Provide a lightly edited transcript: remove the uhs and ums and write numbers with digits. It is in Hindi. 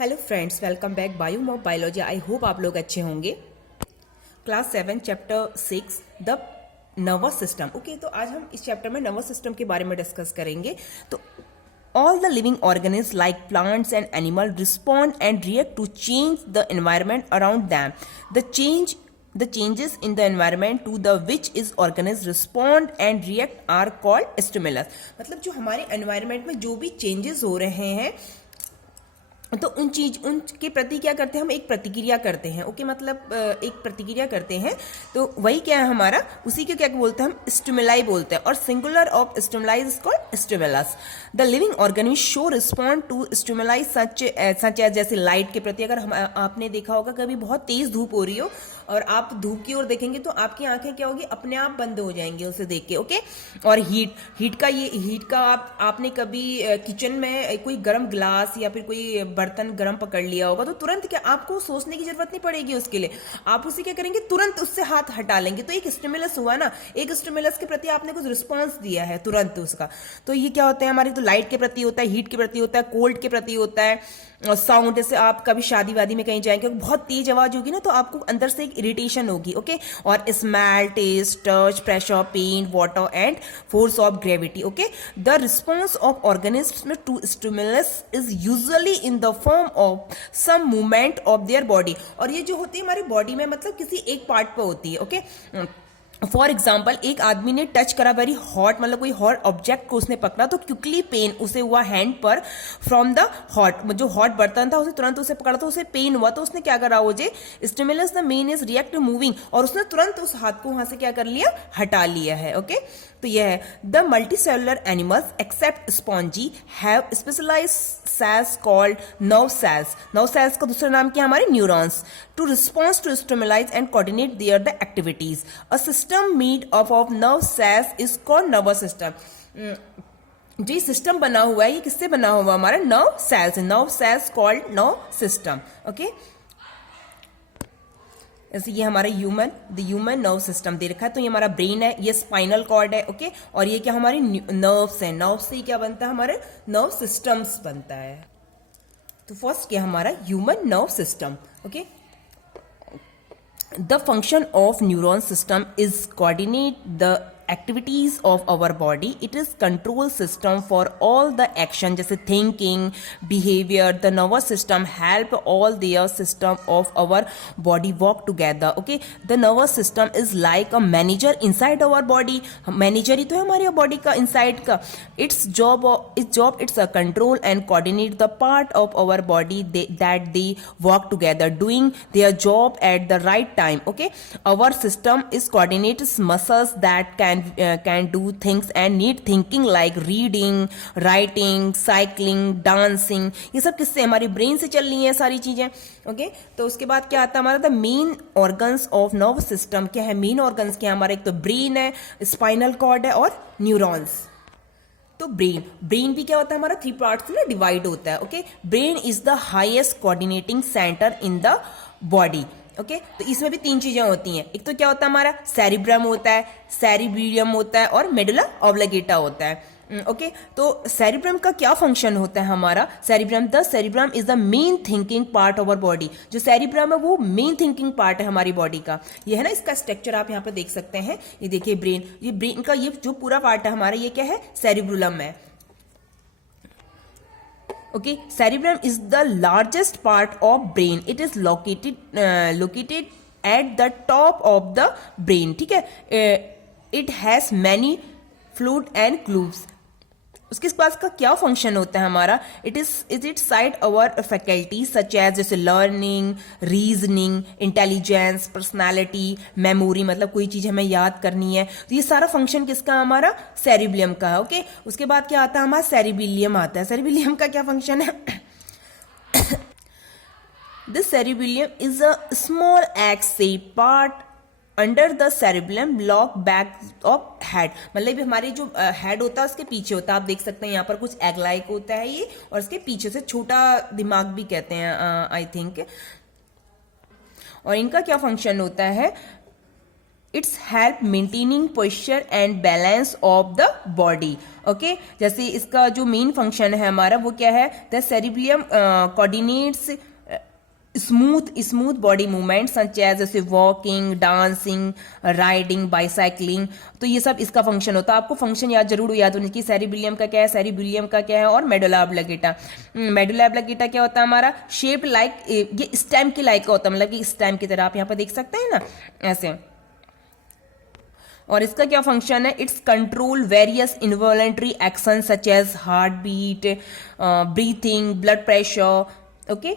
Hello friends, welcome back bio biology. I hope आप लोग अच्छे होंगे। Class 7 chapter 6 the nervous system. Okay, तो आज हम इस चैप्टर में नर्वस सिस्टम के बारे में डिस्कस करेंगे। तो all the living organisms like plants and animals respond and react to change the environment around them. The changes in the environment to the which is organisms respond and react are called stimulus. मतलब जो हमारे environment में जो भी changes हो रहे हैं तो उनके प्रति क्या करते हैं, हम एक प्रतिक्रिया करते हैं। ओके, मतलब एक प्रतिक्रिया करते हैं, तो वही क्या है हमारा, उसी को क्या बोलते हैं, हम स्टिमुलाई बोलते हैं। और singular of stimuli is called stimulus. The living organism show respond to stimuli such as, जैसे लाइट के प्रति। अगर आपने देखा होगा कभी बहुत तेज धूप हो रही हो और आप धूप की ओर देखेंगे तो आपकी आंखें क्या होगी, अपने आप बंद हो जाएंगी उसे देख के। ओके, और हीट का आपने कभी किचन में कोई गर्म ग्लास या फिर कोई बर्तन गर्म पकड़ लिया होगा तो तुरंत क्या, आपको सोचने की जरूरत नहीं पड़ेगी उसके लिए, आप उसे क्या करेंगे, तुरंत उससे हाथ हटा लेंगे। तो एक स्टिमुलस हुआ ना, एक स्टिमुलस के प्रति आपने कुछ रिस्पॉन्स दिया है तुरंत उसका। तो ये क्या होता है हमारी, तो लाइट के प्रति होता है, हीट के प्रति होता है, कोल्ड के प्रति होता है, साउंड। जैसे आप कभी शादी वादी में कहीं जाएंगे, बहुत तेज आवाज होगी ना तो आपको अंदर से एक इरिटेशन होगी। ओके, और smell, taste, touch, pressure, pain, water and force of gravity. Okay, the response of organism to stimulus is usually in the form of some movement of their body. और ये जो होती है हमारी बॉडी में, मतलब किसी एक पार्ट पे होती है। ओके, फॉर एग्जाम्पल एक आदमी ने टच करा वेरी हॉट, मतलब कोई हॉट ऑब्जेक्ट को उसने पकड़ा तो क्विकली पेन उसे हुआ हैंड पर फ्रॉम द हॉट, जो हॉट बर्तन था उसे तुरंत उसे पकड़ा तो उसे पेन हुआ। तो उसने क्या करा, वो जे stimulus the main is react moving, और उसने तुरंत उस हाथ को वहां से क्या कर लिया, हटा लिया है। ओके, तो यह है the multicellular animals except spongy have specialised cells called nerve cells. Nerve cells का दूसरा नाम क्या है हमारे, neurons. To response to stimuli and coordinate their the activities. A system made up of nerve cells is called nervous system. जो ये सिस्टम बना हुआ है, ये किससे बना हुआ हमारा, nerve cells. Nerve sales called nerve system. Okay, जैसे ये हमारा ह्यूमन नर्व सिस्टम दे रखा है, तो ये हमारा ब्रेन है, ये स्पाइनल कॉर्ड है। ओके, और ये क्या हमारे नर्व्स हैं, नर्व से क्या बनता है, हमारे नर्व सिस्टम्स बनता है। तो फर्स्ट क्या हमारा human nerve system. Okay, the function of neuron system is coordinate the activities of our body. It is control system for all the action, जैसे thinking, behavior. The nervous system help all their system of our body work together. Okay, the nervous system is like a manager inside our body. manager ही तो है हमारी body का, inside का। its job it's a control and coordinate the part of our body that they work together doing their job at the right time. Okay, our system is coordinates muscles that can do things and need thinking like reading, writing, cycling, dancing. ये सब किससे, हमारी ब्रेन से चल रही है सारी चीजें। ओके, तो उसके बाद क्या आता है हमारा, the main organs of nerve system. क्या है मेन ऑर्गन्स, क्या है हमारा, एक तो ब्रेन है, स्पाइनल कॉर्ड है और न्यूरॉन्स। तो ब्रेन भी क्या होता है हमारा, 3 पार्ट्स में डिवाइड होता है। Okay, brain is the highest coordinating centre in the body. Okay, तो इसमें भी 3 चीजें होती हैं। एक तो क्या होता है हमारा, सेरिब्रम होता है, सेरिबेलियम होता है और मेडुला ऑब्लिगेटा होता है। ओके, तो सेरिब्रम का क्या फंक्शन होता है हमारा, cerebrum is the main thinking part of our body. जो सेरिब्रम है वो मेन थिंकिंग पार्ट है हमारी बॉडी का। ये है ना, इसका स्ट्रक्चर आप यहाँ पे देख सकते हैं। ये देखिए ब्रेन का ये जो पूरा पार्ट है हमारा, ये क्या है, सेरिब्रुलम है। Okay, cerebrum is the largest part of brain. It is located at the top of the brain. ठीक है, it has many fluid and globes. उसके पास का क्या फंक्शन होता है हमारा, it side our faculties such as, जैसे learning, reasoning, intelligence, personality, memory, मतलब कोई चीज हमें याद करनी है तो ये सारा फंक्शन किसका, हमारा सेरिब्लियम का है। ओके, उसके बाद क्या आता है हमारा, सेरिबिलियम आता है। सेरिबिलियम का क्या फंक्शन है, this cerebellum is a small X shape part under the cerebrum lock back of head. मतलब हमारे जो हेड होता है उसके पीछे होता है, आप देख सकते हैं यहाँ पर कुछ एग लाइक होता है ये, और इसके पीछे से छोटा दिमाग भी कहते हैं आई थिंक। और इनका क्या फंक्शन होता है, it's help maintaining posture and balance of the body. Okay, जैसे इसका जो मेन फंक्शन है हमारा वो क्या है, the cerebellum coordinates smooth body movement such as जैसे वॉकिंग, डांसिंग, राइडिंग, बाइसाइक्लिंग। तो ये सब इसका फंक्शन होता है। आपको फंक्शन याद होने की, सेरिबिलियम का क्या है, सेरिबिलियम का क्या है, और मेडुला ऑब्लिंगेटा। मेडुला ऑब्लिंगेटा क्या होता है हमारा, शेप लाइक, ये स्टेम की लाइक का होता है, मतलब कि स्टेम की तरह आप यहाँ पर देख सकते हैं ना, ऐसे। और इसका क्या फंक्शन है, it's control various involuntary action such as heart beat, breathing, blood pressure. Okay,